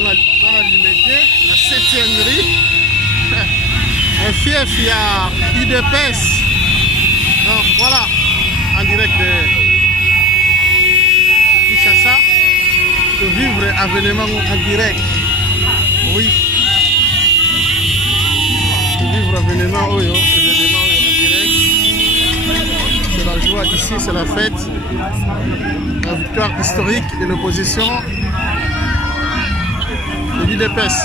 dans la limité, la 7e rue. Un fief, il y a UDPS. Donc voilà, en direct de Kinshasa, de vivre événement en direct. Oui. De vivre événement en direct. C'est la joie ici, c'est la fête. La victoire historique de l'opposition de l'UDPS.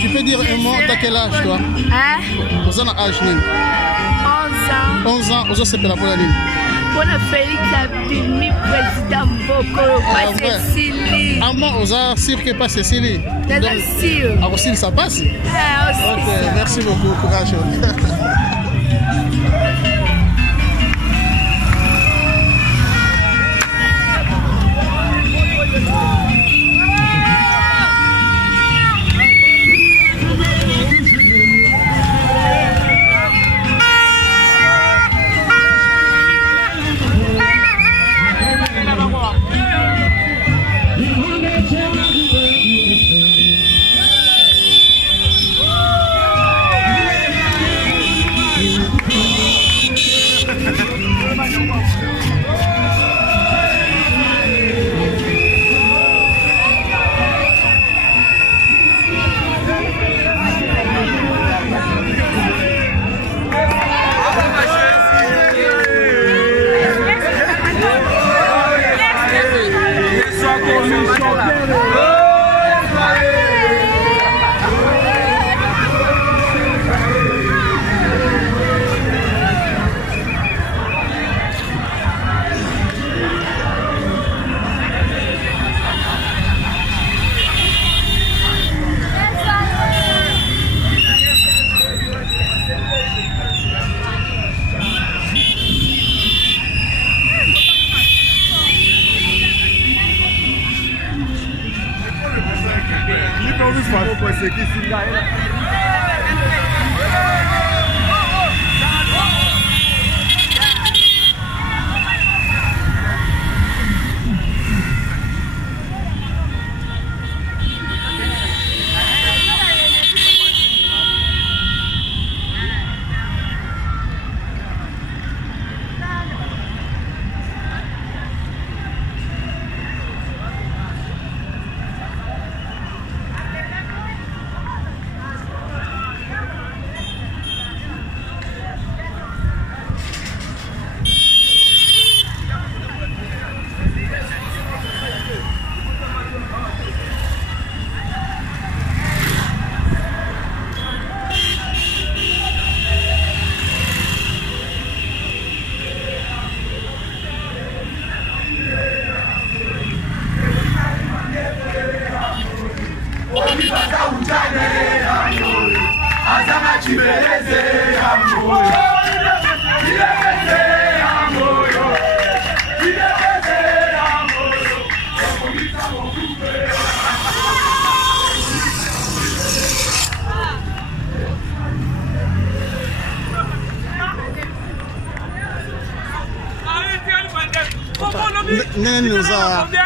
Tu peux dire un mot, t'as quel âge toi? Hein? Vous avez un âge? 11 ans. 11 ans, vous avez la bonne ligne. Pour le Félix Abdimi, président Boko, pas Cécilie. Ah bon, vous avez sûr que pas Cécilie? C'est sûr. Ah, aussi, ça passe? Ah, aussi. Ok, merci beaucoup, courage.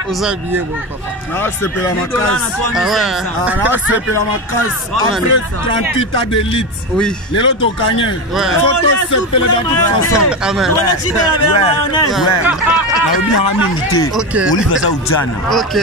Vous habillez mon papa. Non, c'est pour la macasse. Ah ouais. Ah là, c'est pour la macasse. Après 38 ans d'élite. Oui. Les lots au cagné. Ouais. Photo, c'est pour les dans toute façon. Amen. Ok. Ok.